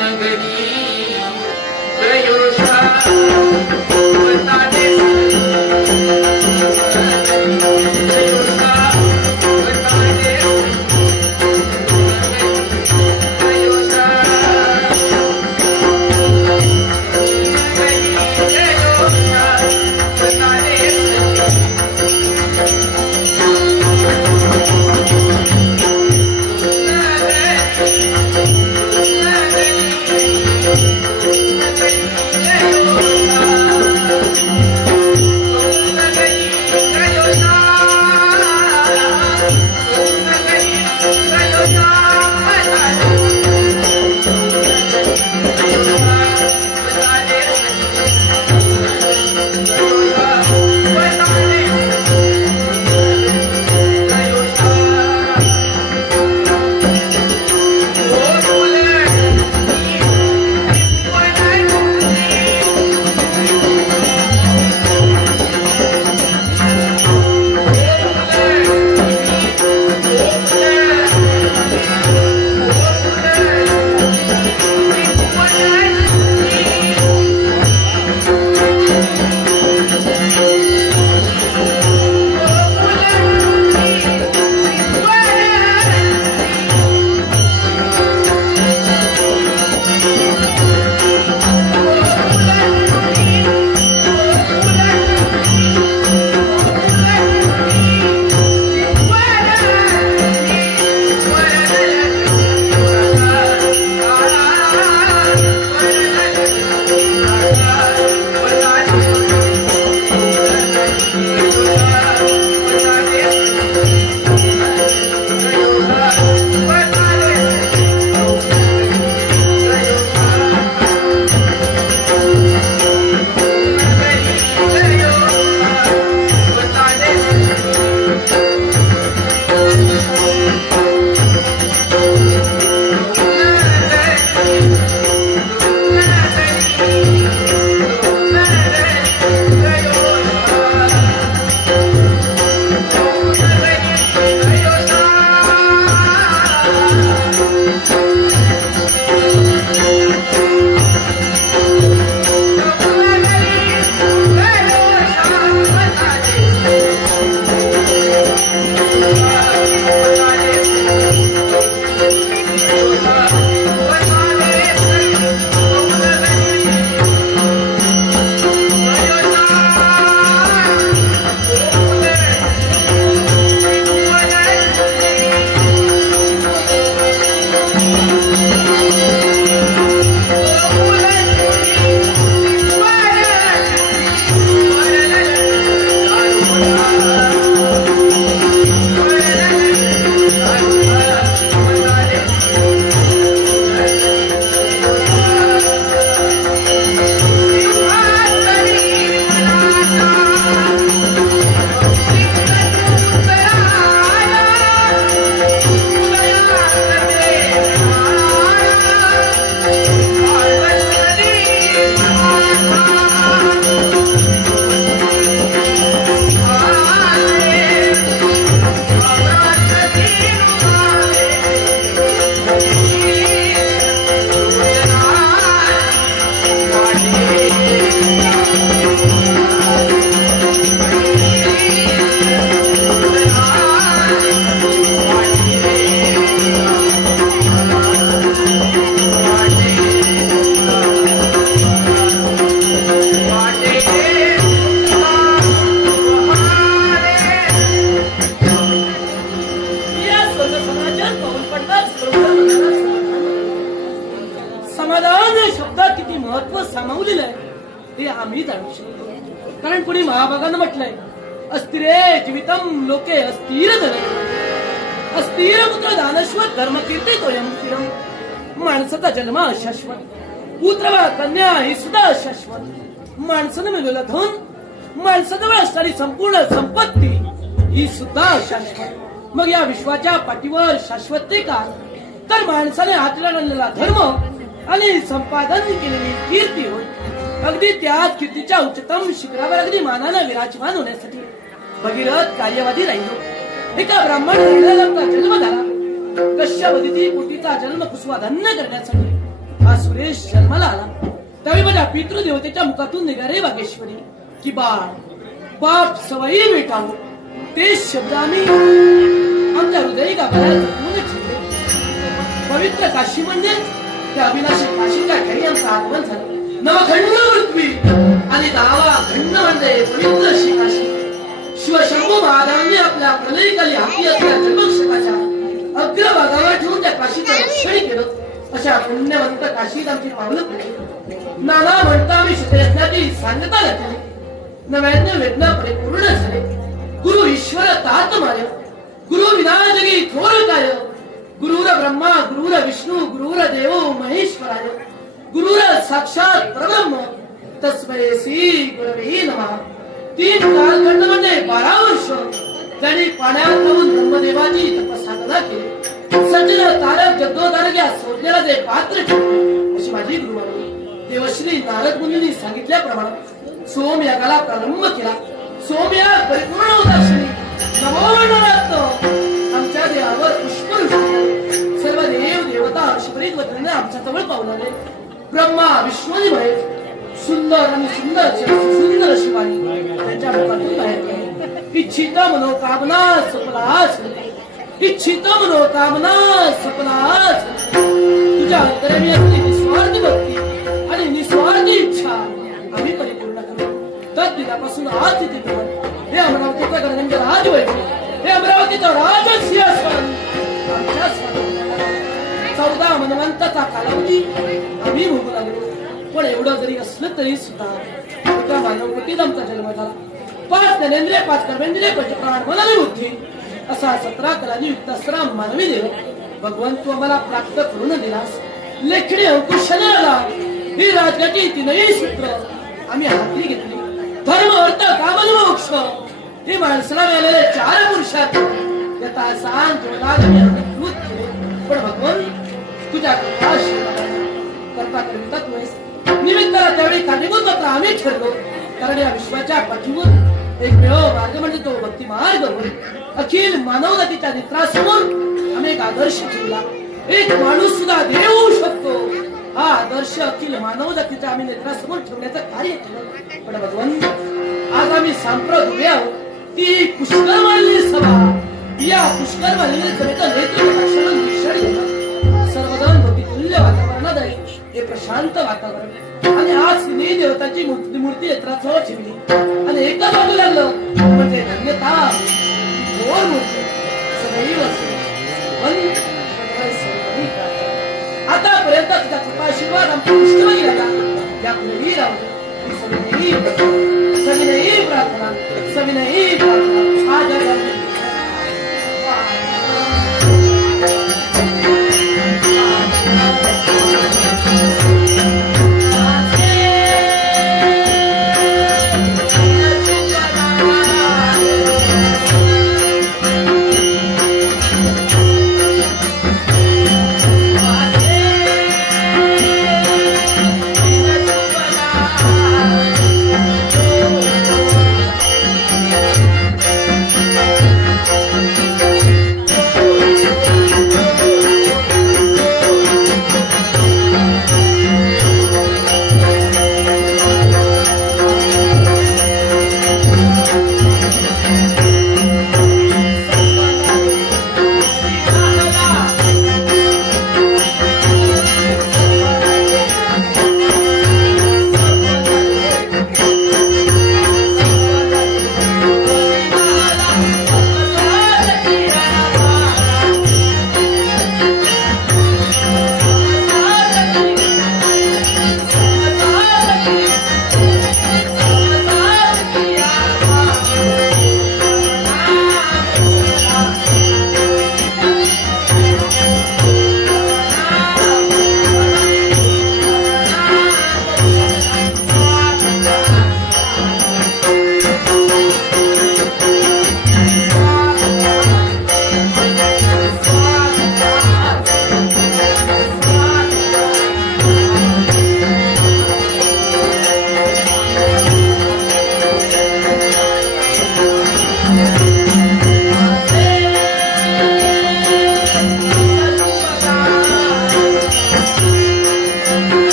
नगरी कारण कुणी महाभागानं म्हटलंय, अस्थिरे जीवितम लोके अस्थिर धन अस्थिर पुत्र दानश्वर धर्म कीर्ती तोयम स्थिरम. माणसाचा जन्म शाश्वत, पुत्र वा कन्या ही सुद्धा शाश्वत. माणसानं मिळवलेलं धन, माणसाजवळ असणारी संपूर्ण संपत्ती ही सुद्धा शाश्वत. मग या विश्वाच्या पाठीवर शाश्वतते का? तर माणसाने हाताला आणलेला धर्म आणि संपादन केलेली कीर्ती होय. अगदी त्याच कीर्तीच्या उच्चतम शिखरावर अगदी मानानं विराजमान होण्यासाठी भगीरथ कार्यवादी राहिलो. एका ब्राह्मण राजाचा जन्म झाला. कश्यपदिती पोटीचा जन्म कुसुमाधन्य करण्यासाठी हा सुरेश जन्माला आला. त्यावेळी माझ्या पितृदेवतेच्या मुखातून निघाले वागेश्वरी की बाप सवयी मिटावं. ते शब्द आम्ही आमच्या हृदयी गाभाऱ्यात जपून ठेवले. पवित्र काशी म्हणजे त्या अविनाशी काशीच्या घरी आमचं आगमन झालं. नवखंड पृथ्वी आणि 10वा खंड म्हणजे पवित्र श्री काशी. शिवशंभू महाराजांनी आपल्या प्रलयकाली हाती असलेल्या जन्मक्षेत्राच्या अग्रभागावर ठेवून त्या काशीचं रक्षण केलं. अशा पुण्यवंत काशीत आमची पावलं पडली. नाना म्हणता आम्ही शतयज्ञाची सांगता घातली. नव्याण्णव वेदना परिपूर्ण झाले. गुरु ईश्वर तात मार्य, गुरु विनाजगी थोर काय. गुरुर ब्रह्मा गुरुर विष्णू गुरुर देव महेश्वराय. गुरुर साक्षात परब्रह्म तस्मै श्री गुरवे नमः. 3 कालखंड म्हणजे 12 वर्ष त्यांनी पाण्यात जाऊन ब्रह्मदेवाची तपसाधना केली. सज्जन तारक जगदोदारक सोडलेला जे पात्र ठेवले अशी माझी गुरुवाणी. देवश्री नारद मुनींनी सांगितल्याप्रमाणे सोम यागाला प्रारंभ केला. सोमयाग परिपूर्ण होता. श्री नमोनाथ आमच्या देवावर पुष्पवृष्टी. सर्व देव देवता ऋषीपरीत वतीने आमच्या जवळ पावलाले. ब्रह्मा विष्णू आणि महेश सुंदर आणि सुंदर शिवानी त्यांच्या मुखातून बाहेर गेले. इच्छित मनोकामना सफलास, इच्छित मनोकामना सफलास. तुझ्या अंतरामी असलेली निस्वार्थ भक्ती आणि निस्वार्थ इच्छा आम्ही परिपूर्ण करू. तर दिनापासून आज तिथे हे अमरावतीचा गणगंज राजवैभव, हे अमरावतीचा राजसिंहासन आमच्या स्वातंत्र्याला 14 मनवंताचा कालावधी आम्ही भोगू लागलो. पण एवढं जरी असलं तरी सुद्धा एका मानवपतीत आमचा जन्म झाला. 5 ज्ञानेंद्रिय 5 कर्मेंद्रिय पंचप्राण मन आणि बुद्धी असा 17 कलांनी युक्त असणारा मानवी देव भगवान तू आम्हाला प्राप्त करून दिलास. लेखणी अंकुशाने आला. ही राजगाची 3ही सूत्र आम्ही हाती घेतली. धर्म अर्थ काम आणि मोक्ष हे माणसाला मिळालेले 4 पुरुषार्थ यथा सांग जोडात आम्ही अधिकृत केले. पण भगवान तुझ्या कृपा करता करता तू आहेस. निमित्ताला त्यावेळी कारणीभूत मात्र आम्ही ठरलो. कारण या विश्वाच्या पाठीवर एकमेव मार्ग म्हणजे तो भक्ती मार्ग होय. अखिल मानव जातीच्या नेत्रासमोर आम्ही एक आदर्श ठेवला. एक माणूस सुद्धा देव होऊ शकतो हा आदर्श अखिल मानव जातीच्या आम्ही नेत्रासमोर ठेवण्याचं कार्य केलं. पण भगवान आज आम्ही सांप्रत उभे आहोत. ती पुष्कर मानलेली सभा, या पुष्कर मानलेली सभेचं नेतृत्व सर्वजण होती तुल्य वातावरणात आहे. हे प्रशांत वातावरण आणि आज तिन्ही देवताची मूर्ती नेत्रासमोर ठेवली आणि एका बाजू लागलं म्हणजे धन्यता. घोर मूर्ती सदैव आतापर्यंत तुझा कृपा आशीर्वाद आमच्या पृष्ठभागी राहिला. या पुढेही राहू. सविनयी प्रार्थना, सविनयी प्रार्थना. आज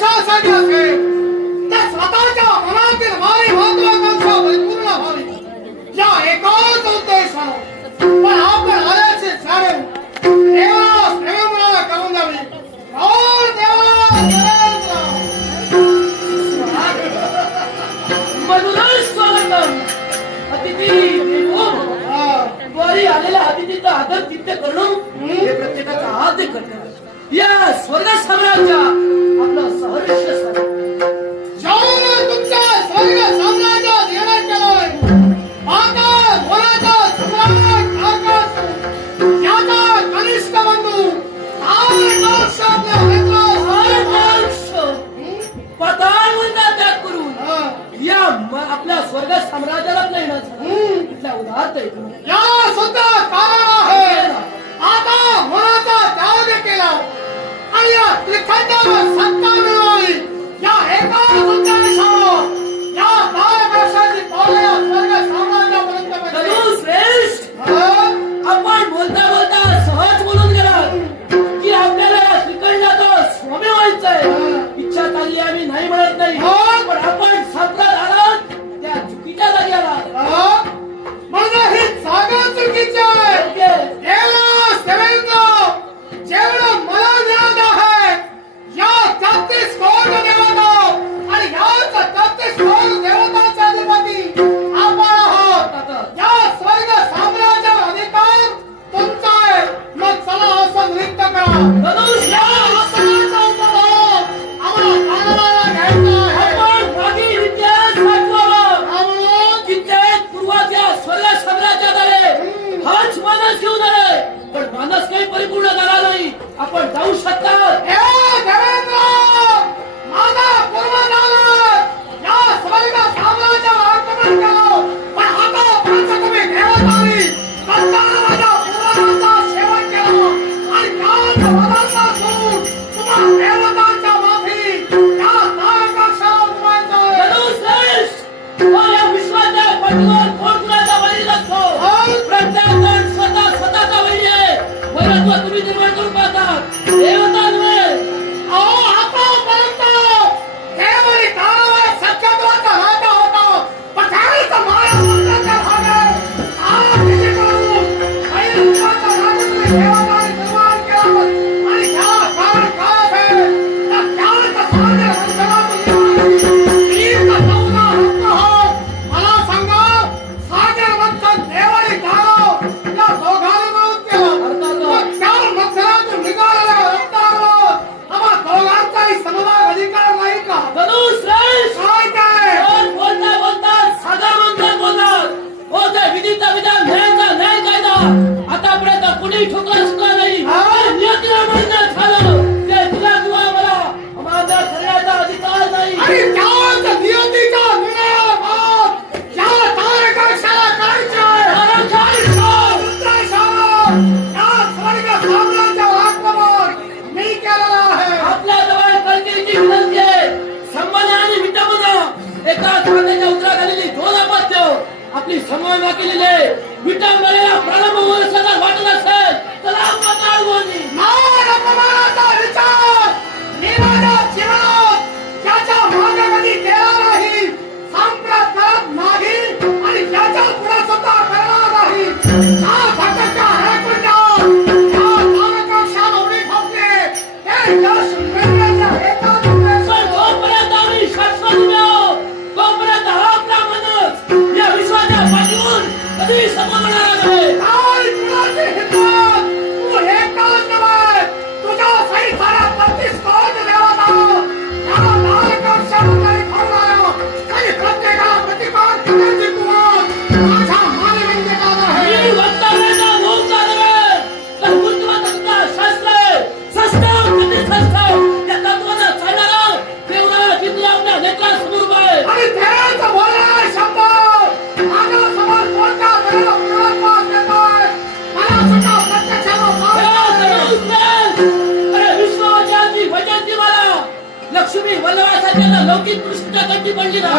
कशासाठी असेल तर स्वतःच्या मनातील मारी महत्वाकांक्षा परिपूर्ण व्हावी या एकाच उद्देशानं. पण आपण आल्याचे सारे देवाला प्रेमला करून द्यावी. और देवाला मधुर स्वागतम. अतिथी देवो भव. द्वारी आलेल्या अतिथीचा आदर तिथ्य करणं हे प्रत्येकाचा आद्य कर्तव्य. या स्वर्ग साम्राज्या आपलं सहर्ष स्वागत. जाऊन तुमच्या स्वर्ग साम्राज्यात येण्यात केलोय. आता मोलाचा सम्राट आकाश याचा कनिष्ठ बंधू आकाश आपल्या मित्रास पताळवंता त्याग करून या आपल्या स्वर्ग साम्राज्याला आपल्या येण्याचं इथल्या उदाहरण ऐकून या सुद्धा कारण आहे. आता मोलाचा त्याग केला आणि या त्रिखंडावर सत्ता मिळवावी या एकाच उद्देशानं या भारतवर्षाची पावले या स्वर्ग साम्राज्यापर्यंत तनु पोहोचली. श्रेष्ठ, आपण बोलता बोलता सहज बोलून गेलात की आपल्याला या श्रीखंडाचा स्वामी व्हायचंय. इच्छा चालली आम्ही नाही म्हणत नाही, पण आपण सापडत आलात त्या चुकीच्या जागी आलात. म्हणजे ही जागा चुकीची आहे. देवास देवेंद्र जेवढं मला ज्ञान आहे या 33 कोटी देवता आणि याच 33 कोटी देवतांचे अधिपती आपण आहोत. या स्वर्ग साम्राज्याचा अधिकार तुमचा आहे. मग चला असं नृत्य करा. या आसनाचा उपभोग आम्हाला कानाला घ्यायचा आहे. आपण मागील इतिहास वाचवावा. म्हणून कित्येक पूर्वाच्या स्वर्ग साम्राज्यात आले, हाच मानस घेऊन आले, पण मानस काही परिपूर्ण झाला नाही. आपण जाऊ शकतात. हे देवेंद्र माझा पूर्वजाला या स्वर्ग साम्राज्यावर आक्रमण केलं. पण आतापर्यंत तुम्ही देवतांनी करताना माझ्या पूर्वजांचा सेवन केलं आणि त्याच वदांचा सोडून तुम्हा देवतांच्या माफी या तारकाक्षाला उठवायचं आहे. धनुश्रेष्ठ, या विश्वाच्या पाठीवर कोण कुणाचा बळी लागतो? प्रत्येकजण स्वतःचा बळी आहे. वैरत्व तुम्ही निर्माण करून पाहतात, देवता नव्हे. अहो आतापर्यंत देवानी काळावर सत्यत्वाचा राजा होता. पण त्यावेळेस माया मंदिराच्या भागे काळा विजय करून वैरत्वाचा राजा तुम्ही देवतांनी निर्माण केला. आणि त्या कारण काळात आहे त्या त्यावेळेस सागर मंथनातून तीर्थ 14 रत्न आहोत. मला सांगा सागर मंथन देवानी काळो या दोघांनी मिळून केलं. मग त्या मंथनातून निघालेल्या रत्नावर आम्हा दोघांचाही समभाग अधिकार नाही का? धनुश्रेष्ठ, काय काय? कोण बोलता बोलता सागर मंत्र बोलतात. हो, त्या विधीचा विधान, न्यायाचा न्याय कायदा आतापर्यंत कुणी ठोकला सुद्धा नाही. नियतीला मान्य झालं ते तुला किंवा मला माझा ठरण्याचा अधिकार नाही. आणि त्याच नियतीचा निर्णय बाब या तारकाक्षाला करायचे आहे. रुद्राशाला या स्वर्ग साम्राज्यावर आक्रमण मी केलेलं आहे. आपल्या जवळ कळकळीची विनंती आहे. संबंध आणि विटंबना एका खात्याच्या उतराखाली 2 अपत्य आपली समन्वय केलेले विटंबनेला प्रारंभ होण्याचा वाटत असेल तर आपण काढवणी मान अपमानाचा विचार मी माझ्या जीवनात त्याच्या मागे कधी केला नाही, सांप्रत करत नाही आणि त्याच्या पुढे सुद्धा करणार नाही. त्या भटक्या हेकुंडात या तारकाक्षाला उडी ठोकली ते यश मिळण्याच्या एकाच पण उद्देशाने. जोपर्यंत आम्ही शाश्वत उभे आहोत, तोपर्यंत हा आपला माणूस या विश्वाच्या पाठीवर कधी समजणार नाही. काय कुणाची हिंमत? तू एकटाच नव्हे, तुझ्या सहित साऱ्या 32 कोटी देवता या तारकाक्षामध्ये खाऊन आल्या. तरी प्रत्येकाला प्रतिकार करण्याची कुवत माझ्या मानविंदिकात आहे. मी वक्तव्याचा भोगता नव्हे, तर बुद्धिमत्ता शास्त्र आहे. सस्ताव किती सस्ताव या तत्वाचा चालणारा देवळा किती आपल्या नेत्रासमोर उभा आहे. आणि तेच बोलणारे शब्द माझ्यासमोर कोणत्या वेळेला पुनरुत्पाद देतोय? मला सुद्धा प्रत्यक्षाला पाहायचं आहे. अरे विश्वाची वैजयंती मला लक्ष्मी वल्लभासाठी लौकिक दृष्टीच्या कंठी पडली ना,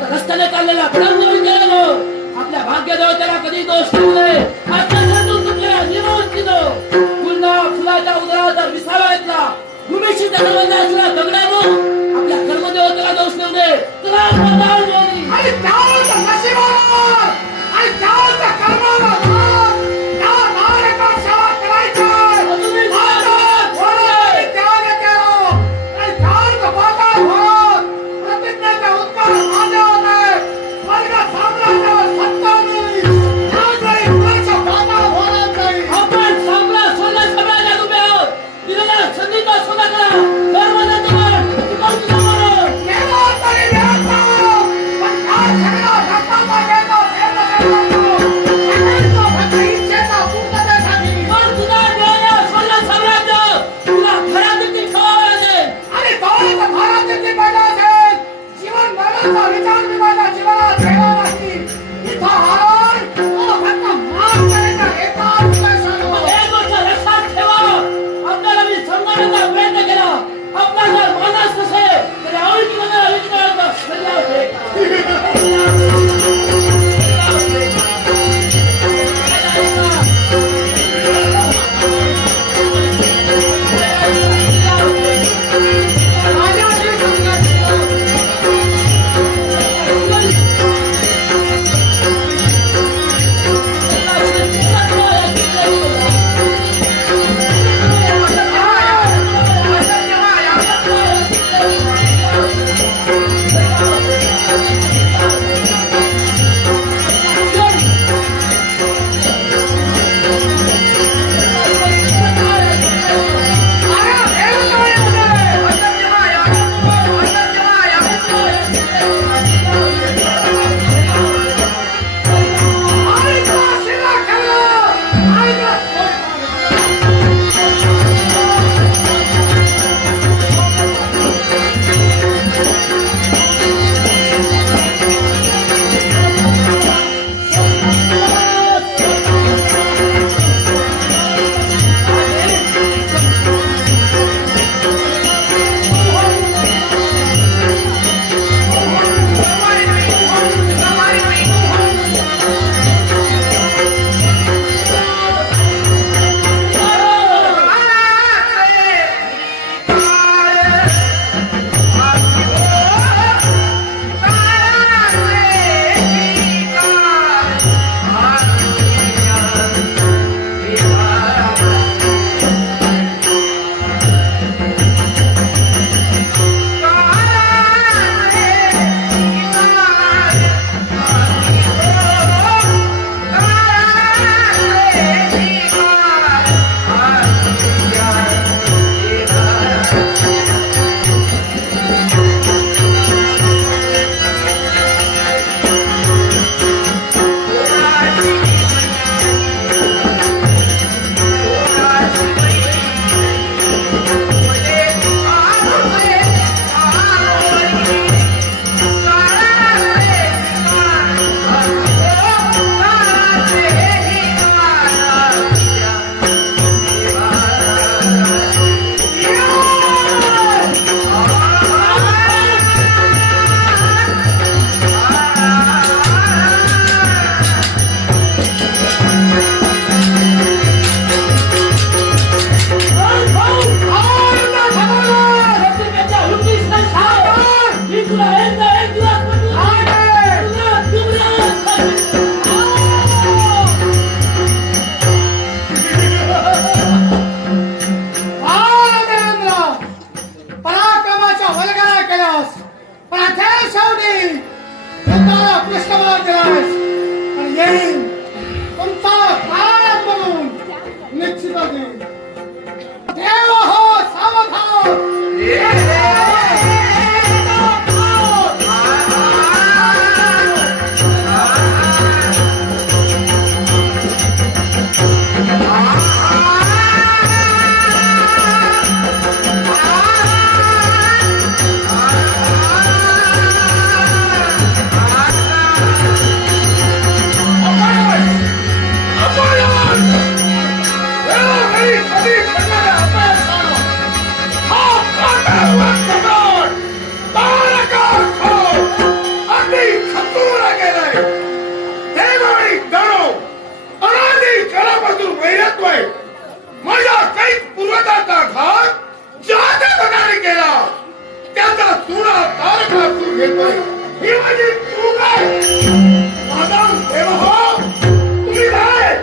तर रस्त्याने काढलेला भडंग केलं. आपल्या भाग्यदेव त्याला कधी दोष ठेवले. आत्मसातून तुटलेला निरोध दिलं. पुन्हा फुलाच्या उदराचा विसावा घेतला. भूमीशी दरवाजा असला दगडानं तुला पदाळ देणी. आणि त्याच्या नशिबावर आणि त्याच्या कर्माला त्या नारका सेवा करायचं. अजूनही माझं थोडं त्याग केलं आणि त्याचं पाताळ भरत प्रतिज्ञेचे उत्तर माझे होते. स्वर्ग साम्राज्यावर सत्ता मिळली. त्यावेळी पुरेचं पाताळ भरत नाही. आपण सम्राट सोन्या उभे आहोत. दिलेल्या संधीचा सोना करा. धर्म नाही तुम्हाला. तुझं तुझं म्हणून. केलं तरी व्यर्थ. पण त्या सगळ्या रक्ताचा घेतो सगळ्यांचा फक्त इच्छेचा पूर्ततेसाठी. पण तुझा देय सोन्या साम्राज्य तुला घरात ठेवावं लागेल. आणि तोच भारत जिथे पैदा असेल. जीवन मरणाचा विचार मी माझ्या जीवनात केला नाही. इथं आलोय तो फक्त माफ करायचा एका उद्देशानं. पण एक गोष्ट लक्षात ठेवा. आपल्याला मी समजावण्याचा प्रयत्न केला. आपला जर मानस नसेल तर आवडीची मनाला विचारायचा सल्ला घेतोय माझी चूक आहे. माझा देव हो, तुम्ही काय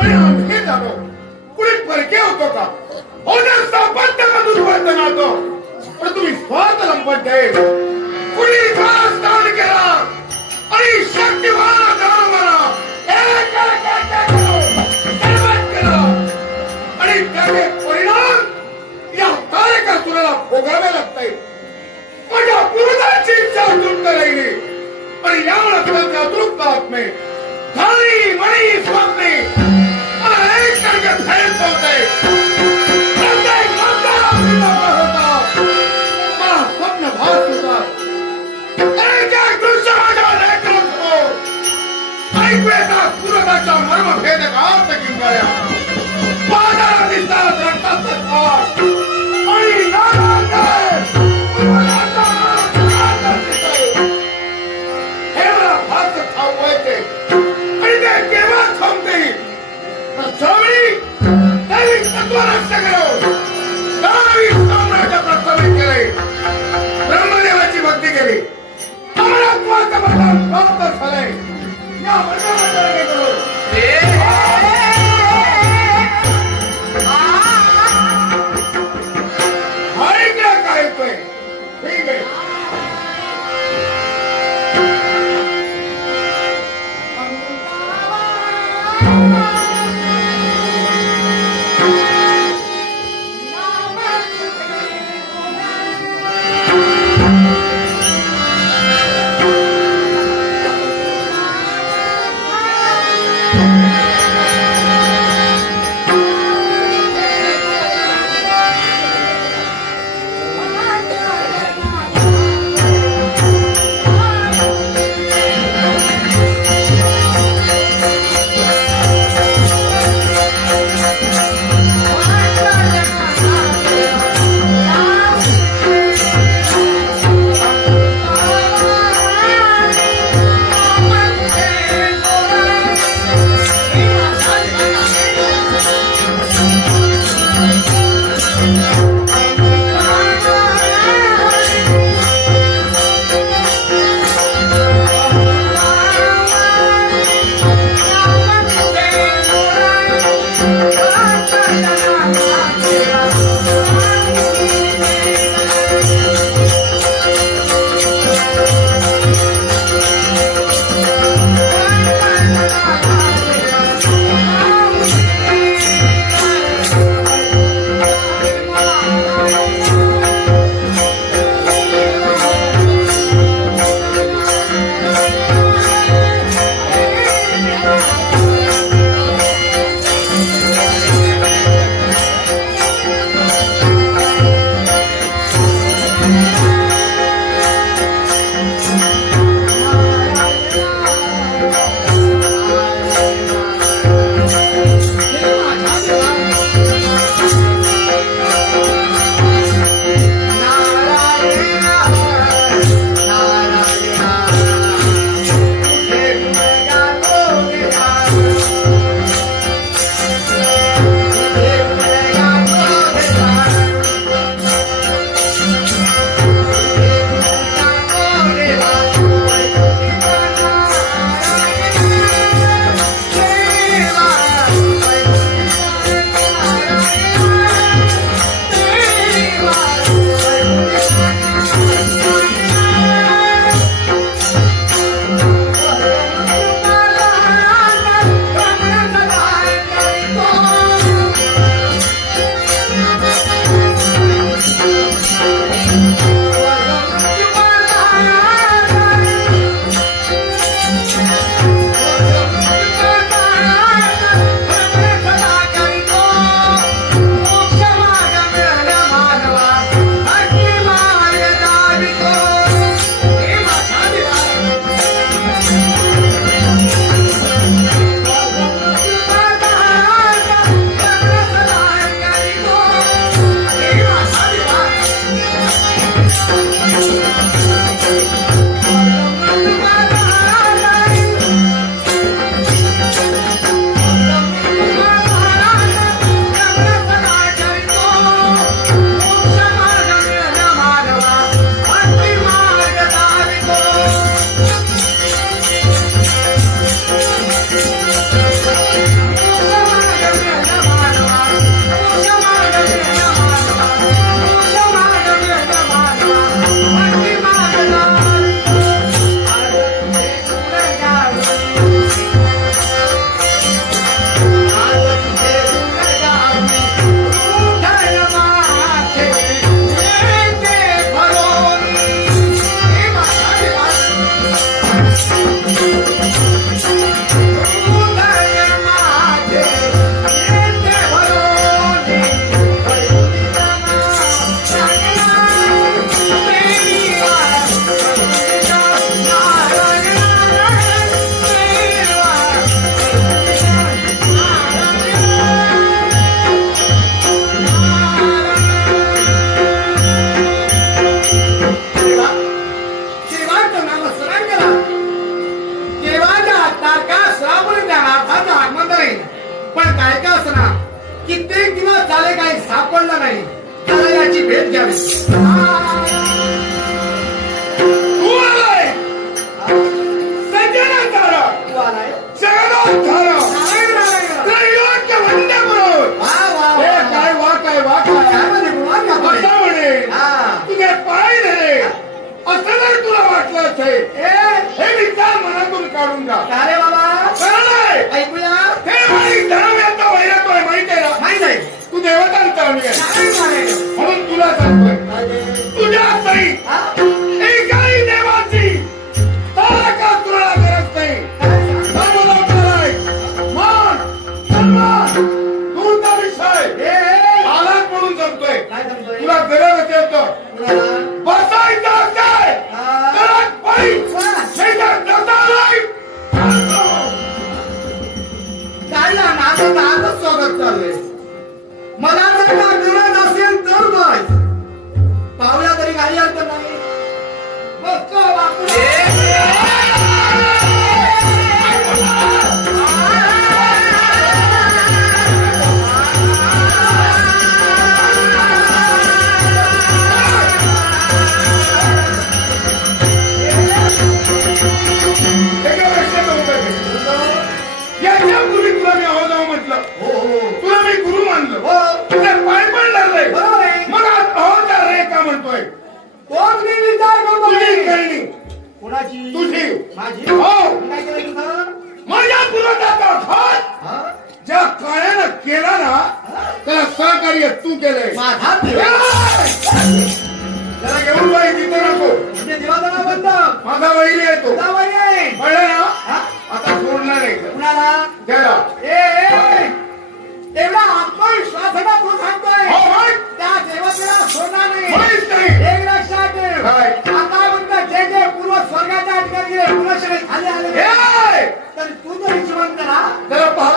आणि आम्ही जाणो. कुणी परके होतो का? होणार संबंध मधून वर्तन होतो, पण तुम्ही स्वार्थ लंपट आहे. कुणी खास दान केला आणि शक्तिवान दानवाला एक सर्वात केला आणि त्याचे परिणाम या तारकासुराला भोगावे लागते. माझ्या पूर्वजांची इच्छा तृप्त राहिली आणि यामुळे त्यांच्या अतृप्त आत्मे धारी मणी स्वप्ने मला एक करके फैल होते. प्रत्येक मंत्राला प्रीतम होता. मला स्वप्न भास होतात. एक एक दृश्य माझ्या नेत्रासमोर ऐकू येतात. पूर्वजाच्या मर्मभेदक अर्थ किंकाळ्या पादाला दिसतात रक्ताचा थाट आणि नागांतर पूर्वजाचा अर्थ दिसतो. हे मला भास थांबवायचे आणि ते केव्हा थांबते? ज्यावेळी दैविक तत्व नष्ट करो, दानवी साम्राज्य प्रस्थापित केले, ब्रह्मदेवाची भक्ती केली, अमरत्वाचं वरदान प्राप्त झाले. या वरदानाद्वारे करो. ऐकलं काय येतोय? ठीक आहे. महाराजांची भेट घ्यावी. तू आलाय सज्जनाचारा तू आलाय. जगदोद्धारा नारायण नारायण. त्रैलोक्य वंद्य म्हणून वा वा हे वा. काय वा काय वा काय काय म्हणे बुवा, काय म्हणे? असा म्हणे हा. तुझे पाय धरे असं जर तुला वाटलं असेल ए, हे विचार मनातून काढून टाक. का रे बाबा? खरं नाही ऐकूया. हे माणिक धर्माचा वैरत्व आहे माहिती आहे ना. माहित आहे. तू देवतांचा अवनी आहे नारायण नारायण. म्हणून तुला सांगतोय अरे. तुझ्या सही हा? एकाही देवाची तारा का तुला गरज नाही. काय सांग? धर्मलोकालाय मान सन्मान दूरचा विषय ए, ए. आलाच म्हणून सांगतोय. काय सांगतोय? तुला गरज असेल तर कुणाला? बसायचं असेल हा. तर पायी वा. शेतात जाता नाही चालतो. काय या नादाचं आजच स्वागत चाललंय. मला जर का गरज असेल तर बस. पाहुल्या तरी काही अर्थ नाही. बस का बापू? एका प्रश्नाचं उत्तर दे. याच्यापूर्वी तुला मी अहो म्हटलं हो हो तुला मी गुरु मानलं हो. तुझे पाय पडणार नाही. बरोबर आहे. मग आज अहोकार रे का म्हणतोय. तोच मी विचार तुझी करतोय. करणी कोणाची? तुझी. माझी. हो. मी काय केलं तुझं? माझ्या पूर्वजाचा घात हा? ज्या काळ्यानं केला ना त्याला सहकार्य तू केलंय. माझा देव. त्याला घेऊन बाई तिथे नको. म्हणजे देवाचा बंद. माझा वैरी येतो तुझा वय आहे. कळलं ना. हा? आता सोडणार नाही कुणाला? त्याला. ए, तेवढा आत्मविश्वासाला तू सांगतोय. हो होय. त्या देवतेला सोडणार नाही. होईच नाही. एक लक्षात ठेव. काय? आता म्हणतात जे जे पूर्व स्वर्गाच्या ठिकाणी गेले, पुनश्च खाली आले ए! तर तू जर हिशोबान करा. त्याला पहा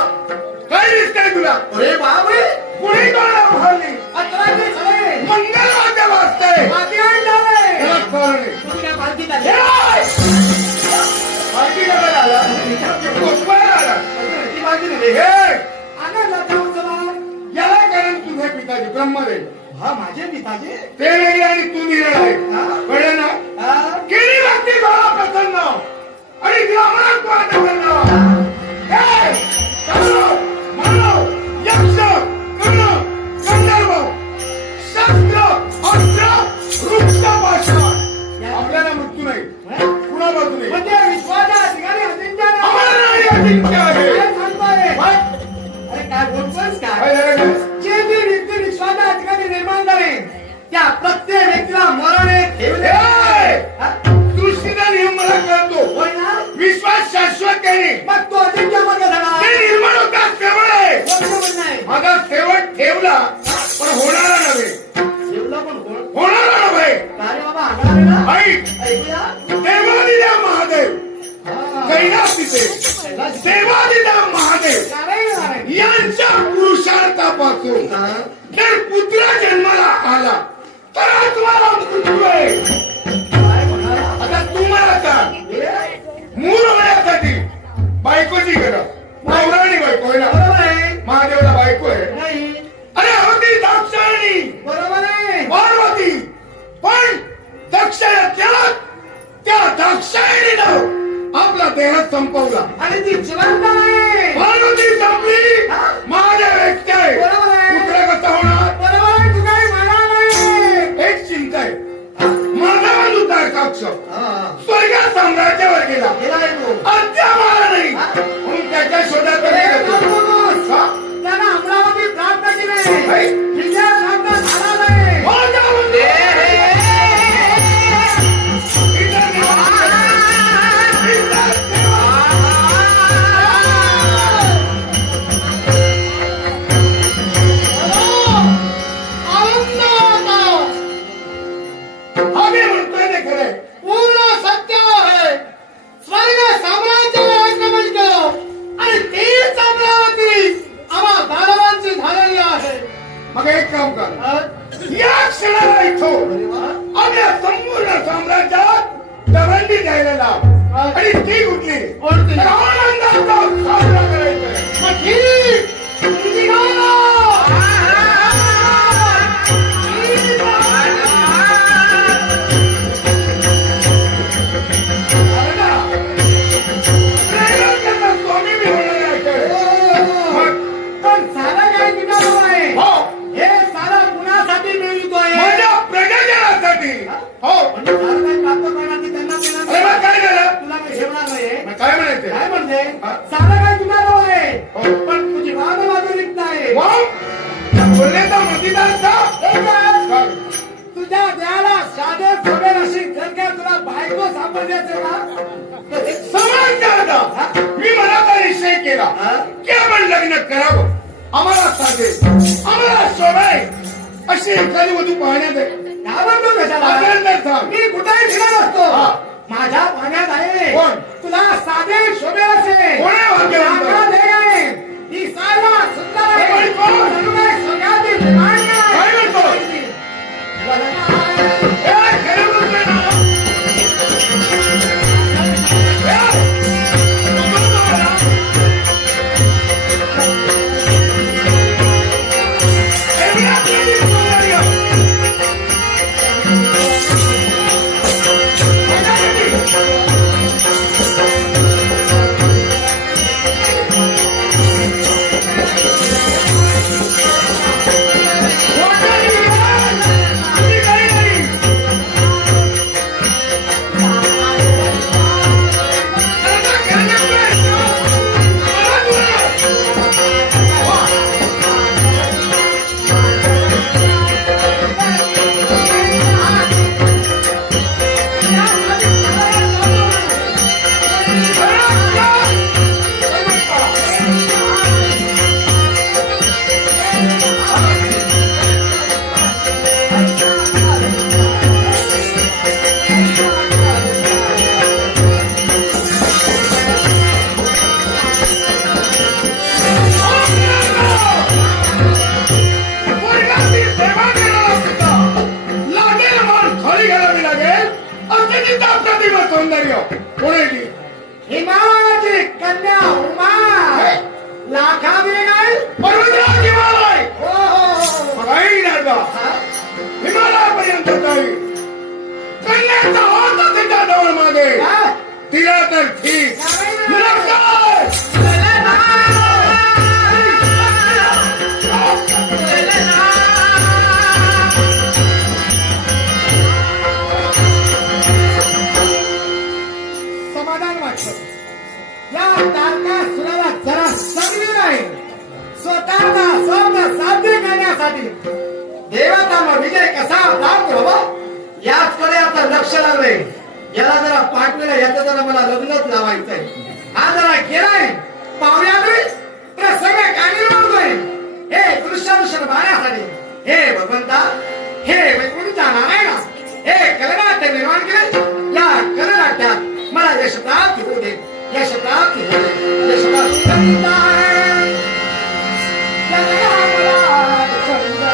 काय दिसतंय तुला. अरे बापरे, कुणी तोंडा उभारली अकराचे सगळे मंगल वाद्य वाजतंय. माती आण झाले. त्याला कळलं नाही. तुम्ही काय पालखीत ए! आले? पार्टी करायला आला. कोसवायला आला. ती पालखी नव्हे. हे! आनंद जाऊन चला. याला कारण तुझ्या पिताजी ब्रह्मदेव हा माझे पिताजी. ते वेगळे आणि तू निरळ आहे. कळलं ना. हा? केली लागते बाळा प्रसन्न आणि ग्रामरात वाटवलं. हे! कौरव, मानव, यक्ष, गण, गंधर्व, शस्त्र, अस्त्र, वृक्ष, पाषाण. आपल्याला मृत्यू नाही. कुणा बाजू नाही. म्हणजे विश्वाच्या ठिकाणी अजिंक्य नाही. आम्हाला नाही अजिंक्य आहे. काय सांगतोय? काय? अरे काय बोलतोयस काय काय? झालं काय? जे जे व्यक्ती विश्वाच्या ठिकाणी निर्माण झाले त्या प्रत्येक व्यक्तीला मरणे ठेवले. ए! हा? सृष्टीचा नियम मला कळतो. होय ना? विश्वास शाश्वत काही मग तो अजिंक्य मध्ये झाला. ते निर्माण होता सेवळ आहे. कोणतं म्हणणं आहे? माझा शेवट ठेवला पण होणारा नव्हे. एवढं पण कोण? होणारा नव्हे. का रे बाबा हागणार आहे ना? ऐक ऐकूया. देवादिदेव महादेव हा. कैलासीचे देवादिदेव महादेव नारायण नारायण. यांच्या पुरुषार्थापासून हा? जर पुत्र जन्माला आला तर आज मला मृत्यू आहे. काय म्हणाला? आता तू मला सांग हे? मूल होण्यासाठी बायकोची गरज. नवराणी बायको आहे ना. बरोबर आहे. महादेवला बायको आहे. नाही. अरे होती दाक्षायणी बरोबर आहे. पार्वती पण दक्षाया केला त्या दाक्षायणीनं आपला देह संपवला. आणि ती जिवंत आहे. पार्वती संपली हा? महादेव एकटे आहे. बरोबर आहे. पुत्र कसं होणार. बरोबर आहे. तू काही म्हणा नाही. एक चिंता आहे. माझा उतार कक्ष हा. स्वर्ग साम्राज्यावर गेला. गेला आहे तू. अद्याप आला नाही. हा? म्हणून त्याच्या शोधात अरे मी गेलो. नको बोलूस. हा? त्यानं अमरावती प्राप्त केली. नाही. विजय प्राप्त झाला नाही. माझ्या मुंडे. इतर देवा- इतर देवा- आनंद होता. हा मी म्हणतोय ते खरंय. पूर्ण सत्य आहे. स्वर्ग साम्राज्याने आक्रमण केलं आणि तीच अमरावती आम्हा दानवांची झालेली आहे. मग एक काम कर. हा? या क्षणाला इथं अरे वा. आपल्या संपूर्ण साम्राज्यात दवंडी द्यायला लाव. आणि ती कुठली कोणती? तर आनंदाचा साजरा करायचा आहे. मग ठीक. तुझी गाव. ठीक आहे. म्हणजे हा? सारं काही तुझ्या जवळ आहे हो. पण तुझी बाजू निघताय बोलण्याचा मतीदार तुझ्या देहाला साधे सोबे अशी जर का तुला बायको सापडायचं ना तर एक समाज दादा मी मनाचा निश्चय केला हा? की आपण लग्न करावं आम्हाला साधे आम्हाला शोभाय अशी एखादी वधू पाहण्यात आहे घाबरतो कशाला आदरांतर थांब. मी कुठेही फिरत असतो हा. माझ्या पाण्यात आहे कोण? तुला साधे शोभे असे कोण आहे भाग्यवान? ही सायला सुंदर आहे कोण? कोण? जणू काय स्वर्गातील विमान आहे. काय म्हणतो? ए, खरं बोलतोय ना? लागेल मान खाली घालावी लागेल अत्यंत अप्रतिम सौंदर्य कोणी ती? हिमालयाची कन्या उमा लाखा वेगाय पर्वतराज हिमालय हो हो काही दादा हा? हिमालयापर्यंत जाईल कन्याचा हात तिच्या जवळ मागे हा? तिला तर ठीक नमस्कार समाधान वाटतं या तारका सुराला जरा समजली नाही स्वतःचा स्वप्न साध्य करण्यासाठी देवतांवर विजय कसा प्राप्त व्हावा याचकडे आता लक्ष लागले याला जरा पाठलेला याचं जरा मला लग्नच लावायचंय हा जरा गेलाय पाहुण्याकडे प्रसंग काढील म्हणतोय हे दृश्यानुषण पाहण्यासाठी हे भगवंता हे वैकुंठ नारायणा हे कलनाट्य निर्माण केले या कलनाट्यात मला यश प्राप्त होऊ दे यश प्राप्त होऊ दे यश प्राप्त करिता है जगन्नाथ चंद्र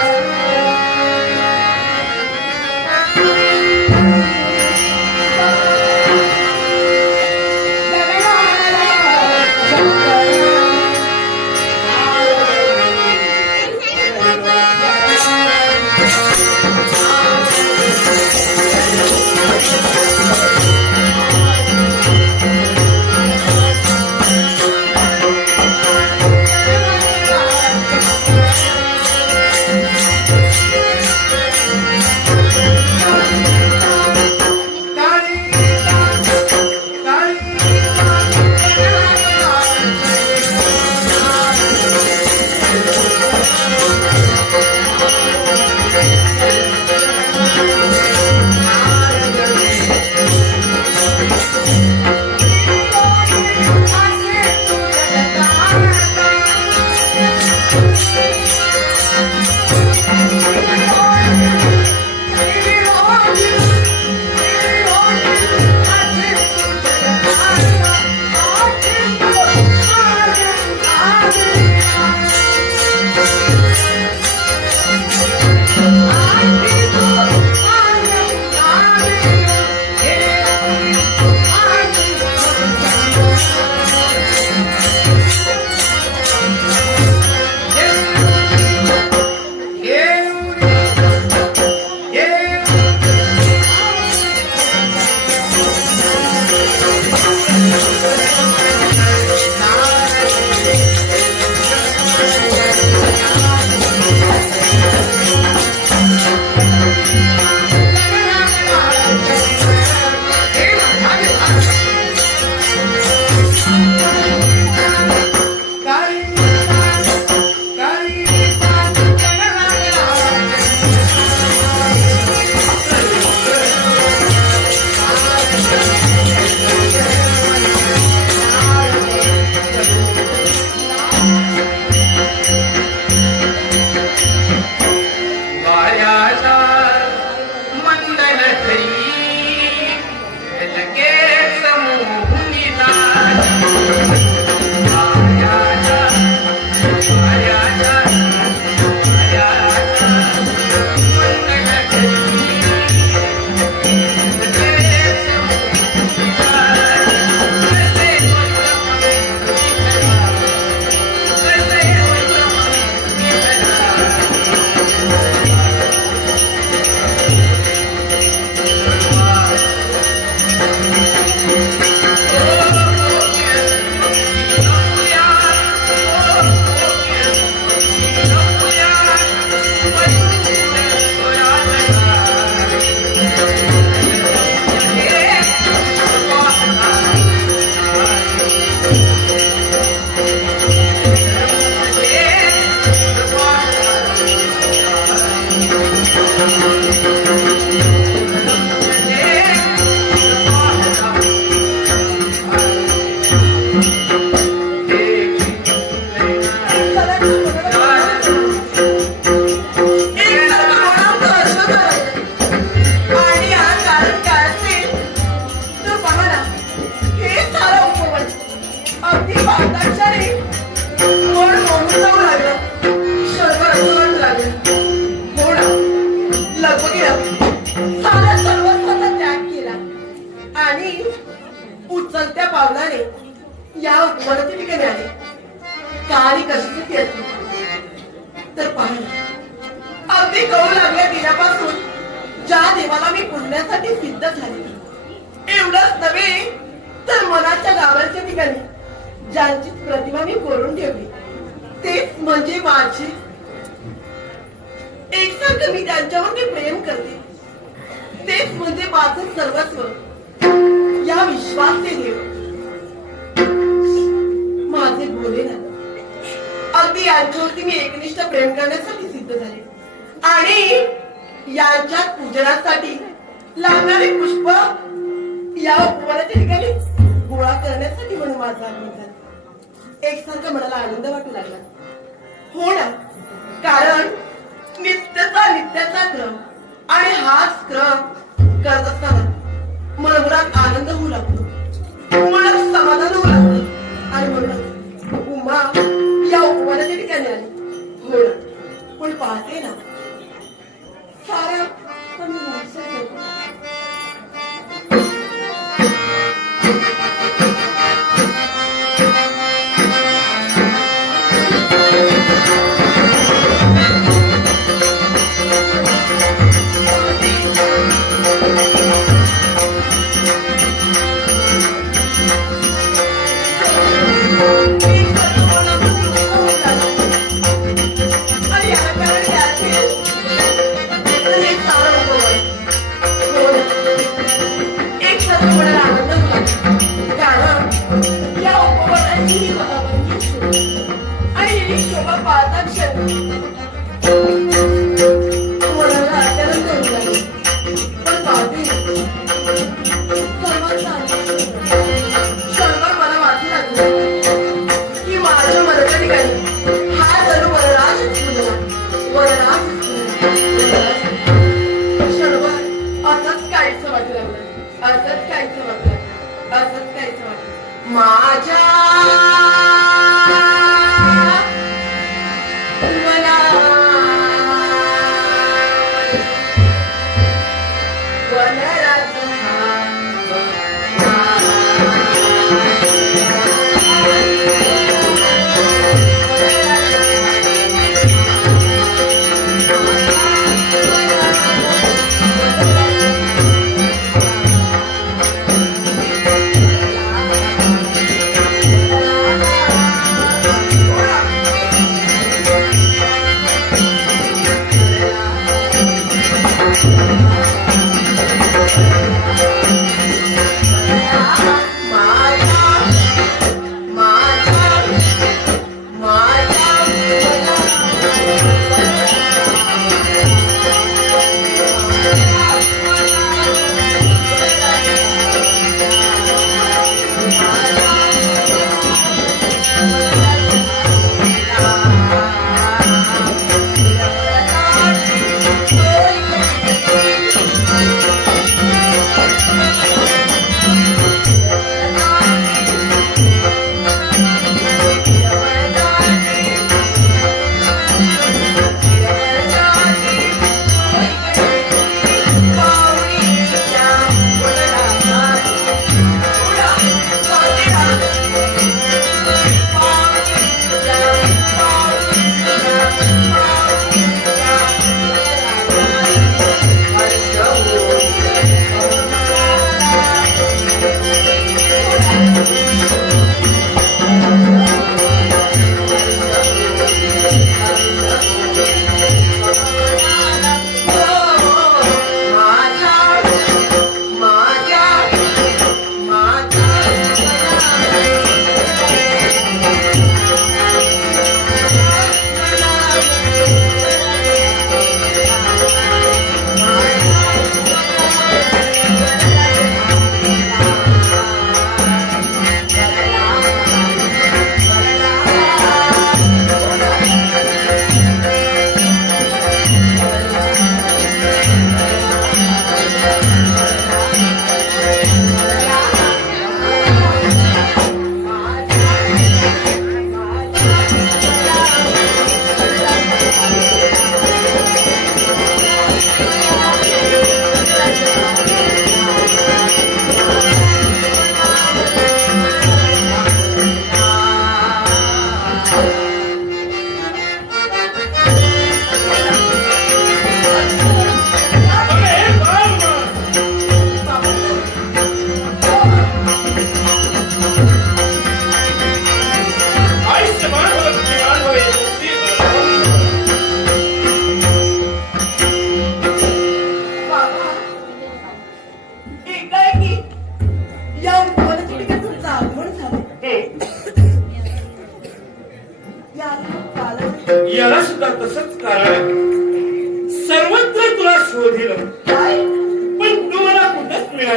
सारा सर्वस्वाचा त्याग केला आणि उचलत्या पावलाने या उपवनाच्या ठिकाणी आले. कहाणी कशासाठी असली तर पाहिजे अगदी कळू लागल्या दिल्यापासून ज्या देवाला मी पुण्यासाठी सिद्ध झाले, एवढंच नव्हे तर मनाच्या गावाच्या ठिकाणी ज्यांची प्रतिमा मी कोरून ठेवली तेच म्हणजे माझे. एकसारखं मी त्यांच्यावरती प्रेम करते, तेच म्हणजे माझं सर्वस्व. या विश्वासचे देव माझे भोलेनाथ अगदी यांच्यावरती मी एकनिष्ठ प्रेम करण्यासाठी सिद्ध झाले आणि यांच्या पूजनासाठी लागणारे पुष्प या उपवनाच्या ठिकाणी गोळा करण्यासाठी म्हणून माझा आगमन झालं. एकसारखा मनाला आनंद वाटू लागला. हो ना, कारण नित्याचा क्रम आणि हाच क्रम करत असताना मनमुरात आनंद होऊ लागतो, मनात समाधान होऊ लागतं आणि म्हणून उमा या उपवनाच्या ठिकाणी आली. हो ना, पण पाहते ना सारं पण निसर्ग होतं. आणि याला कारण काय असेल तर हे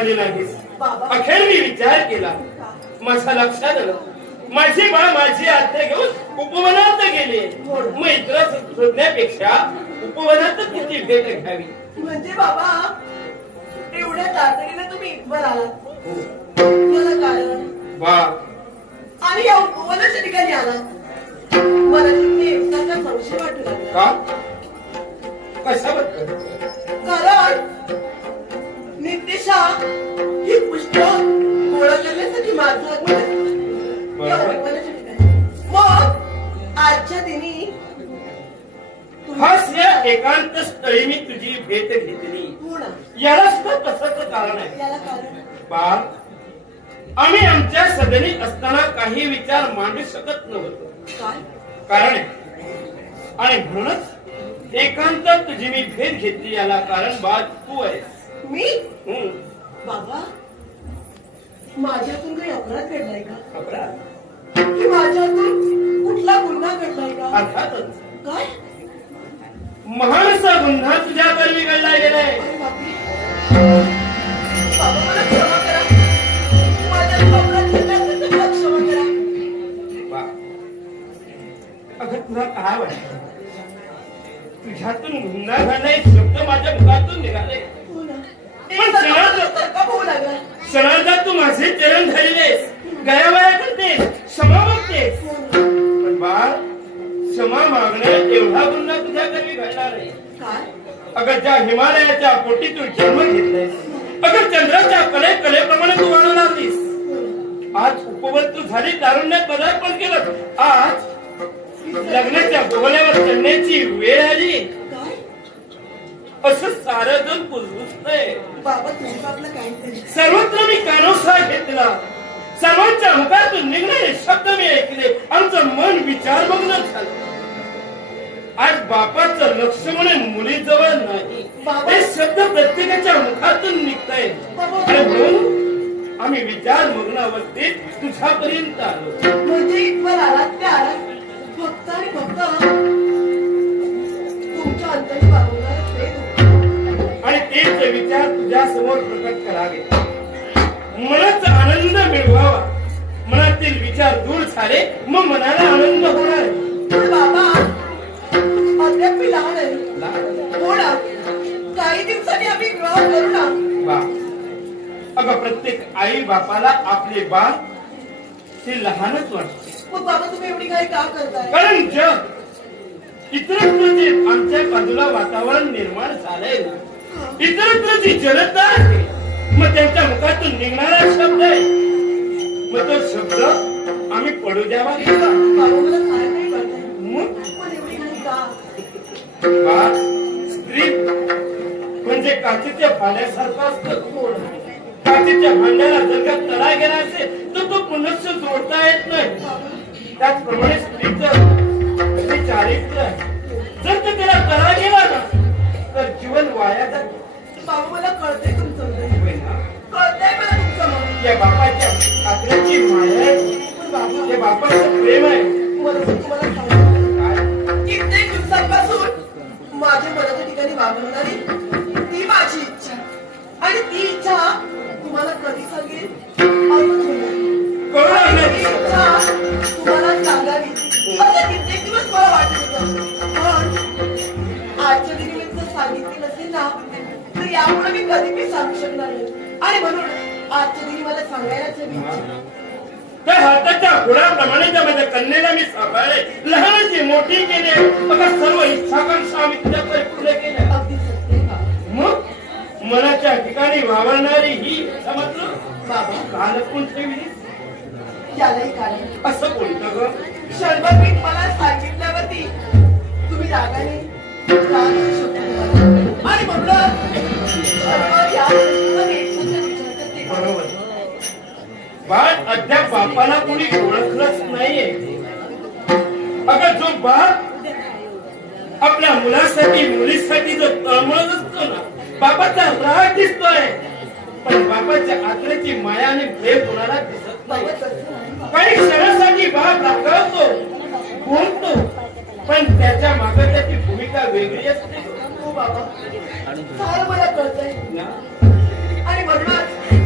आली नाहीस. बाबा. अखेर मी विचार केला, माझ्या लक्षात आलं माझी बाळ माझी आत्या घेऊन उपवनात गेले. मग इतर शोधण्यापेक्षा उपवनात तिची भेट घ्यावी. म्हणजे बाबा एवढ्या तातडीने तुम्ही इथवर आलात, त्याला कारण बा आणि या उपवनाच्या ठिकाणी आलात, मला तिथे एकसारखा संशय वाटू लागला. का कशाबद्दल? कारण नित्यशा ही पुष्प गोळा करण्यासाठी माझं आगमन आहे. या उपवनाच्या ठिकाणी. मग आजच्या दिनी खास या एकांत स्थळी मी तुझी भेट घेतली. पूर्ण यालाच तर कशाचं कारण आहे. याला कारण बाळ, आम्ही आमच्या सदनी असताना काही विचार मांडू शकत नव्हतो. काय? कारण आहे. आणि म्हणूनच एकांतात तुझी मी भेट घेतली. याला कारण बाळ तू आहेस. मी? हम्म. बाबा माझ्यातून काही अपराध घडलाय का? अपराध? की माझ्यातून कुठला गुन्हा घडलाय का? अर्थातच काय? महानसा गुन्हा तुझ्या कर्मी घडला गेलाय. अरे बापरे. बाबा मला क्षमा करा. माझ्यातून अपराध घडला असेल तर मला क्षमा करा. बा, अगं तुला काय वाटतं? तुझ्यातून गुन्हा घडलाय शब्द माझ्या मुखातून निघाले. हो ना. पण एक क्षमा- तर्क होऊ लागला. क्षणार्धात तू माझे चरण धरलेस, गयावया करतेस, क्षमा मागतेस. हो ना. पण बाळ, क्षमा मागणं एवढा गुन्हा तुझ्या घरी घडला नाही. काय? अगं ज्या हिमालयाच्या पोटी तू जन्म घेतलायस, अगं चंद्राच्या कलेप्रमाणे तू वाढू लागलीस. आज उपवन तू झाली, तारुण्यात पदार्पण केलं. आज लग्नाच्या बोहल्यावर चढण्याची वेळ आली. काय? असं सारं जण पुजतंय. बाबा तुमचं आपलं काहीतरी. सर्वत्र मी कानोसा घेतला. सर्वांच्या मुखातून निघणारे शब्द मी ऐकले. आमचं मन विचारमग्न झालं. आज बापाचं लक्ष म्हणून मुलीजवळ नाही. ते शब्द प्रत्येकाच्या मुखातून निघताय. आणि म्हणून आम्ही विचारमग्न अवस्थेत तुझ्यापर्यंत आलो. म्हणजे इथवर आलात ते आलात फक्त आणि फक्त तुमच्या अंतरी बाबूला प्रेम. आणि तेच विचार तुझ्या समोर प्रकट करावे. मनाचा आनंद मिळवावा. मनातील विचार दूर झाले मग मनाला आनंद होणार. पण बाबा अद्याप मी लहान आहे. हो ना. काही दिवसांनी आम्ही विवाह करू ना. वा. अगं प्रत्येक आई बापाला आपले बाळ हे लहानच वाटते. मग बाबा तुम्ही एवढी काही का करताय? कारण जग इतरत्र जे आमच्या बाजूला वातावरण निर्माण झालंय, इतरत्र जी जनता आहे, मग त्यांच्या मुखातून निघणारा शब्द आहे, मग तो शब्द आम्ही पडू द्यावा घेतला. बाबा मला काय नाही कळतंय. मग पण एवढी काही का? बाळ, स्त्री म्हणजे काचेच्या भांड्यासारखं असतं. काचेच्या भांड्याला जर का तडा गेला असेल तर तो पुन्हा जोडता येत नाही. त्याचप्रमाणे स्त्रीचं जे चारित्र्य आहे, जर का त्याला तडा गेला ना तर जीवन वाया जातं. बाबा मला कळतंय तुमचं मत. होय ना? कळतंय मला तुमचं मत. या बापाच्या आत्म्याची माया आहे. पण बाबा या बापाचं प्रेम आहे. मला तुम्हाला सांगतो काय? कित्येक दिवसांपासून माझ्या मनाच्या ठिकाणी वावरणारी ती माझी इच्छा. आणि ती इच्छा तुम्हाला कधी सांगेल अजून कळलं आणि नाही. ती इच्छा तुम्हाला सांगावी असं कित्येक दिवस मला वाटत होतं. पण आजच्या दिनी मी जर सांगितली नसेल ना तर यामुळे मी कधी मी सांगू शकणार नाही. आणि म्हणून आजच्या दिनी मला सांगायलाच हवी इच्छा. त्या हाताच्या गुणाप्रमाणे त्या माझ्या कन्येला मी सांभाळले, लहानाची मोठी केले. बघा सर्व इच्छाकांक्षा आम्ही तुझ्याकडे पूर्ण केल्या. अगदी सत्य आहे बाबा. मग मनाच्या ठिकाणी वावरणारी ही इच्छा मात्र बाबा का लपवून ठेवली? यालाही कारण असं कोणतं ग? क्षणभर मी मला सांगितल्यावरती तुम्ही रागाने राग शब्द बोलला. आणि म्हणलं क्षणभर या गोष्टीचा नेमका विचार करते. बरोबर. बाळ अद्याप बापाला कोणी ओळखलंच नाहीये. अगं जो बाप आपल्या मुलासाठी मुलीसाठी जो तळमळत असतो ना, बापाचा राग दिसतोय, पण बापाच्या आत्म्याची माया आणि प्रेम कोणाला दिसत नाही. बाबा तसं नाही बाबा. काही क्षणासाठी बाप दाखवतो, बोलतो, पण त्याच्या मागे त्याची भूमिका वेगळी असते. हो बाबा सारं मला कळतंय. ना? आणि म्हणूनच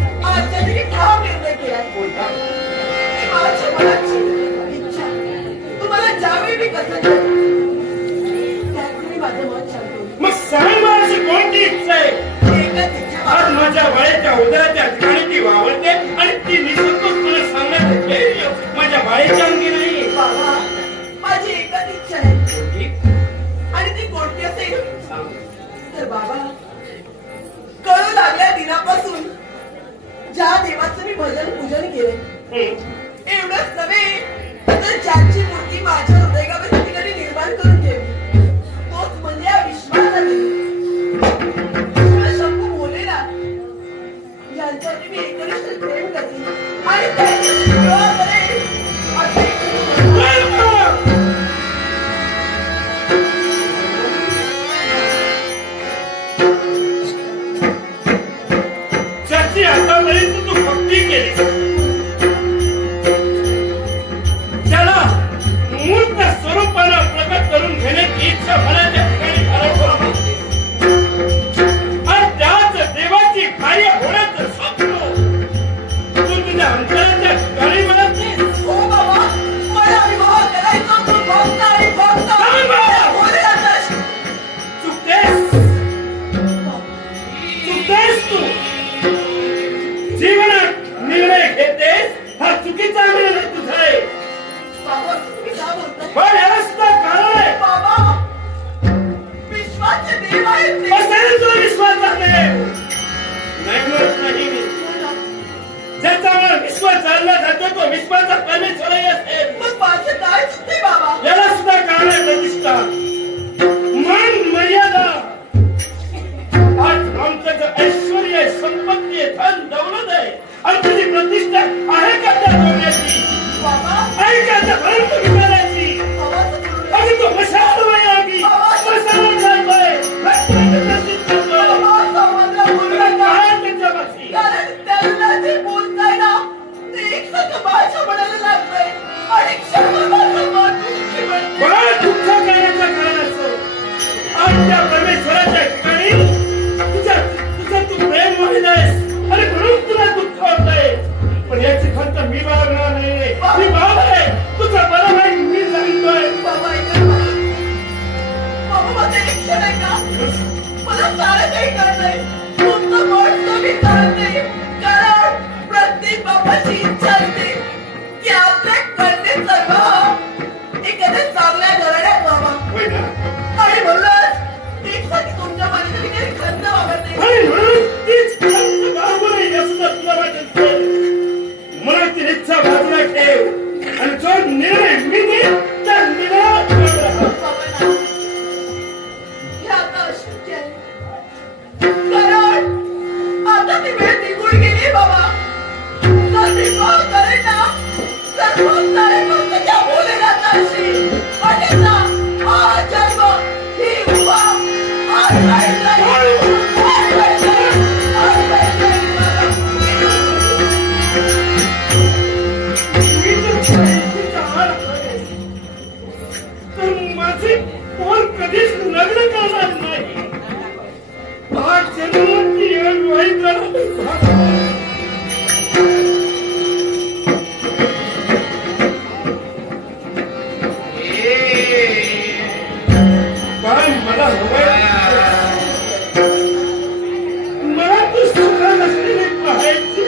काहीतरी ठाम निर्णय केला. कोणता? ती माझ्या मनाची इच्छा तुम्हाला ज्यावेळी मी कथन करेन, त्यावेळी माझं मन शांत होईल. मग सांग मला अशी कोणती इच्छा आहे? एकच इच्छा आज बाबा. माझ्या बाळेच्या उदराच्या ठिकाणी ती वावरते आणि ती निसंतोषपणे सांगण्याचं ध्येय माझ्या बाळेच्या अंगी नाही. बाबा, माझी एकच इच्छा आहे कोणती? आणि ती कोणती असेल सांग. तर बाबा, कळू लागल्या दिनापासून ज्या देवाचं मी भजन पूजन केले, एवढंच नव्हे तर ज्याची मूर्ती माझ्या हृदयाच्या ठिकाणी निर्माण करून ठेवली, तोच म्हणजे या विश्वाचा शंभू बोलेला. यांच्यावरती मी एकनिष्ठ प्रेम करते आणि त्यांच्याशी विवाह करेन असे ज्याची आतापर्यंत तू भक्ती केली, त्याला मूर्त स्वरूपानं प्रकट करून घेण्याची इच्छा मनाच्या ठिकाणी घालवतो. आणि त्याच देवाची कार्य होण्याचं स्वप्न तू तुझ्या अंतराच्या ठिकाणी म्हणत नाहीस. हो बाबा, मला विवाह करायचा तो भक्त आणि भक्त सांग बाबा. बोलेला तर. चुकतेस चुकतेस तू. जीवनात निर्णय घेतेस हा चुकीचा निर्णय तुझा आहे. बाबा, तुम्ही काय बोलताय? पण याला सुद्धा कारण आहे. बाबा, विश्वाचे देव आहेत ते. असेल तुला विश्वास नाही म्हणत नाही मी. ज्याचा मला विश्वास चालला जातो तो विश्वाचा परमेश्वरही असेल. मग माझं काय चुकतंय बाबा? याला सुद्धा कारण आहे प्रतिष्ठा, मान मर्यादा. आज आमचं जे ऐश्वर आहे, संपत्ती आहे, धन दौलत आहे आणि तुझी प्रतिष्ठा आहे का त्या दोन्याची? बाबा, आहे का त्या भरत विचारायची? आवाज करू नका. अगं तो मशालवय आगी मशालवर जातोय, भक्तीने प्रसिद्ध करतोय. बाबा, समाजाला बोलू तुला नका. काय त्याच्यापाशी? कारण त्यांना जे बोलताय ना, ते एकसारखं माझ्या मनाला लागतंय आणि क्षणभर माझं मन दुःखी बनतंय. बरं, दुःख करण्याचं कारण असं. आज त्या परमेश्वराच्या ठिकाणी तुझं तू प्रेम वाहिलायस आणि म्हणून तुला दुःख होतंय. पण याची खंत मी बाळगणार नाही. मी बाळ आहे, तुझं बरं आहे मी सांगतोय. बाबा, ऐका ना. बाबा, माझं एक क्षण आहे का? मला सारं काही कळलंय. तुमचं म्हणणं मी चालते. कारण प्रत्येक बाबाची इच्छा असते की आपल्या कन्येचा विवाह एखाद्या चांगल्या घराण्यात व्हावा. होय ना? आणि म्हणूनच एकसाठी तुमच्या मनात काही खंत वावरते. आणि म्हणून तीच खंत बाळगू नये असं जर तुला वाटत असेल, मनाची इच्छा बाजूला ठेव आणि जो निर्णय मी देईन त्या निर्णयात ठाम राहा. बाबा, नाही. हे आता अशक्य आहे. कारण आता ती वेळ निघून गेली बाबा. जर ती विवाह करेन ना, तर फक्त आणि फक्त त्या भोलेनाथाशी. अन्यथा हा जन्म, ही विवाह, आज राहील नाही. आज राहील नाही. आज राहील नाही बाबा. मी जर प्रेमाचा हार आहे, तर माझे पोर कधीच लग्न करणार नाही. हा जन्माची येण वाईट झाला. कारण मला हवंय, मला तू सुखात असलेली पाहायची.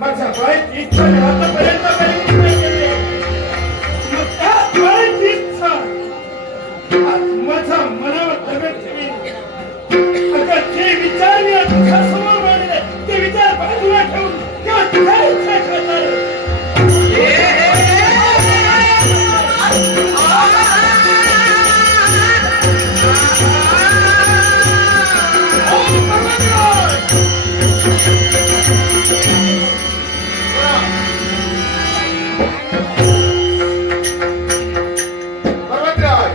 माझ्या बाळाची इच्छा मी आतापर्यंत कधी पूर्ण केली. मग त्या बाळाची इच्छा आज माझ्या मनावर दगड ठेवीन. अगं जे विचार मी आज तुझ्यासमोर मांडले, ते विचार बाजूला ठेवून तेव्हा तुझ्या इच्छा ठेवणार. पर्वतराज,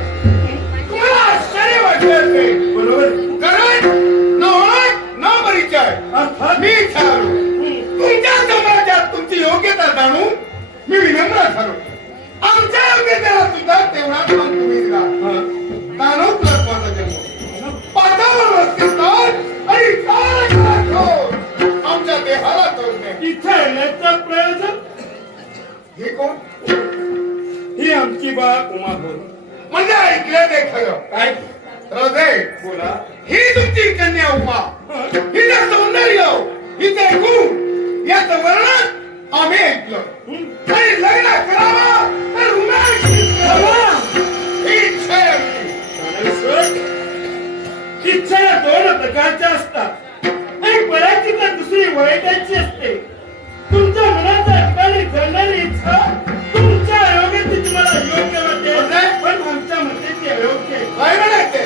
तुम्हाला आश्चर्य वाटलं ते, बरोबर? कारण न होणार न परिचय अर्थात मी ठरलो. तुमच्या समाजात तुमची योग्यता जाणून मी विनम्र ठरलो. आमच्या योग्यतेला सुद्धा तेवढाच मान तुम्ही दिला. दानव प्लस माझा जन्म पाठावर वस्ती आणि बा उमा बोल. म्हणजे ऐकलं ते खरं. काय हृदय बोला. ही तुमची कन्या उमा, हिचं सौंदर्य, हिचे गुण, याचं वर्णन आम्ही ऐकलं. काही लग्न करावं तर उमेश ही इच्छा आहे आमची. ज्ञानेश्वर, इच्छा या दोन प्रकारच्या असतात. एक बऱ्याची तर दुसरी वाईटाची असते. तुमच्या मनाच्या ठिकाणी घडणारी इच्छा तुमच्या अयोग्याची तुम्हाला योग्य वाटते, पण आमच्या मते ती अयोग्य आहे. काय म्हणायचे?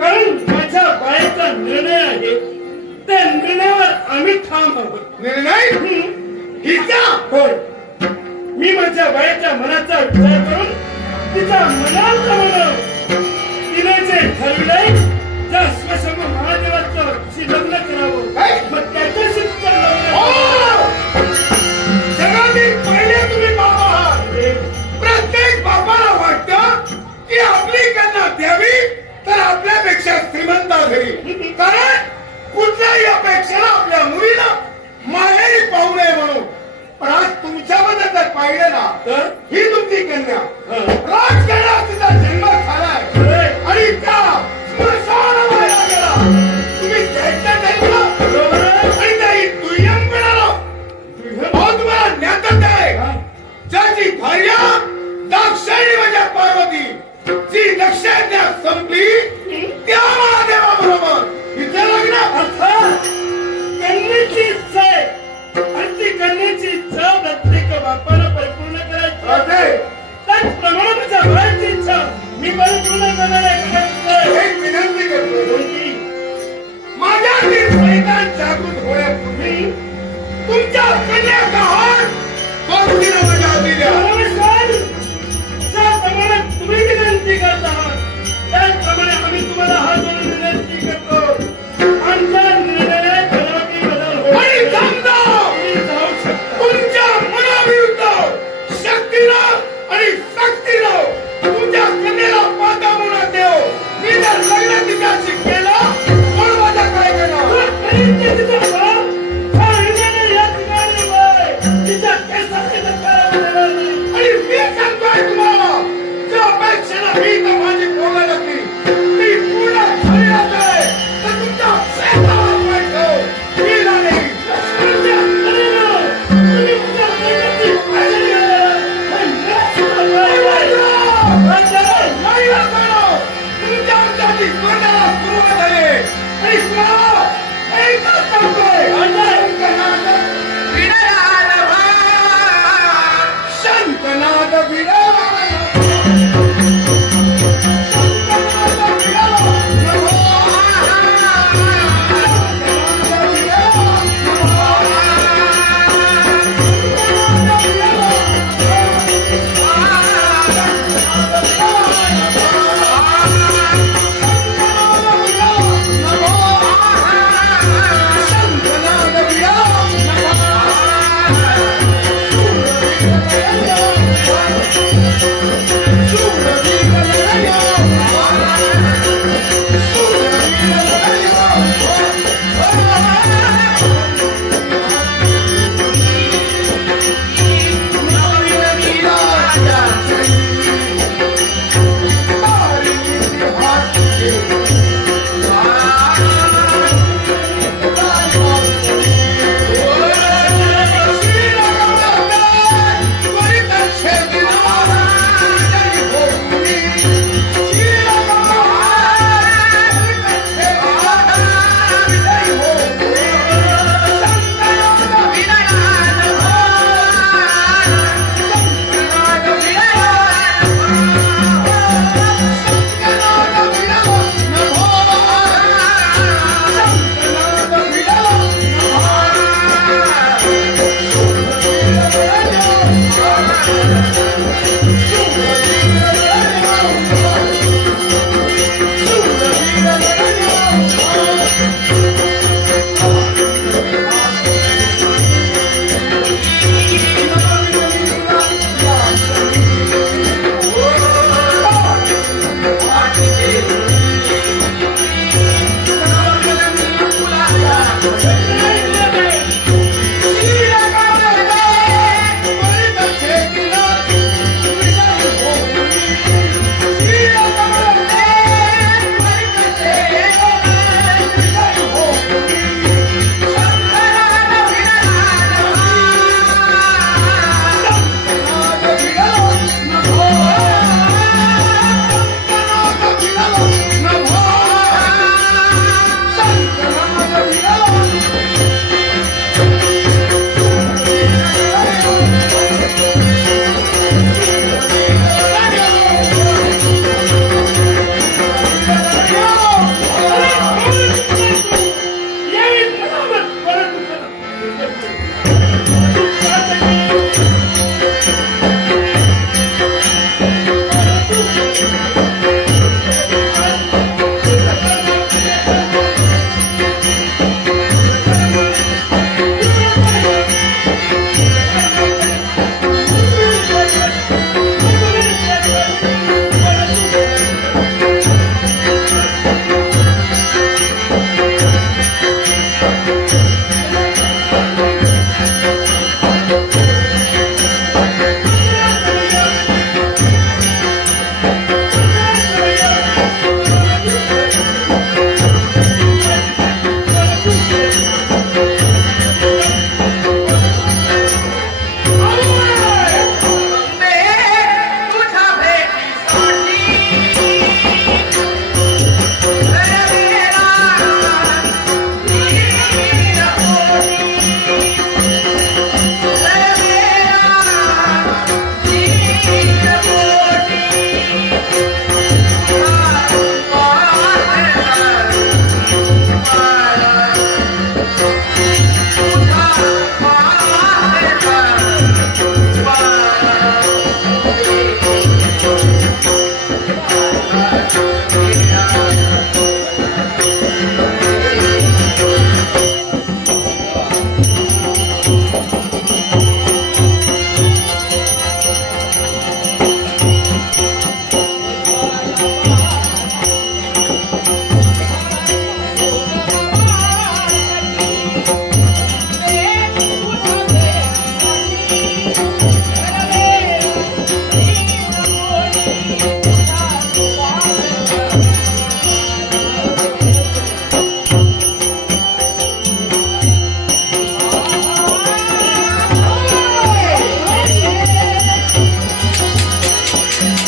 कारण माझ्या बाळेचा निर्णय आहे, त्या निर्णयावर आम्ही ठाम आहोत. निर्णय हिचा होय, मी माझ्या बाळेच्या मनाचा विचार करून तिच्या मनाचा म्हणून तिने जे ठरविलंय, ज्या स्वशंभ महादेवाचं लग्न करावं, मग त्याच्याशी तिचं लग्न हो! जगातील पहिले तुम्ही बाबा आहात. प्रत्येक बापाला वाटतं की आपली कन्या द्यावी तर आपल्यापेक्षा श्रीमंत घरी, कारण कुठल्याही अपेक्षेला आपल्या मुलीला माहेरी पाहू नये म्हणून. पण आज तुमच्याबद्दल जर पाहिलं ना तर ही तुमची कन्या हं. राजकारणात तिचा जन्म झालाय होय. आणि त्या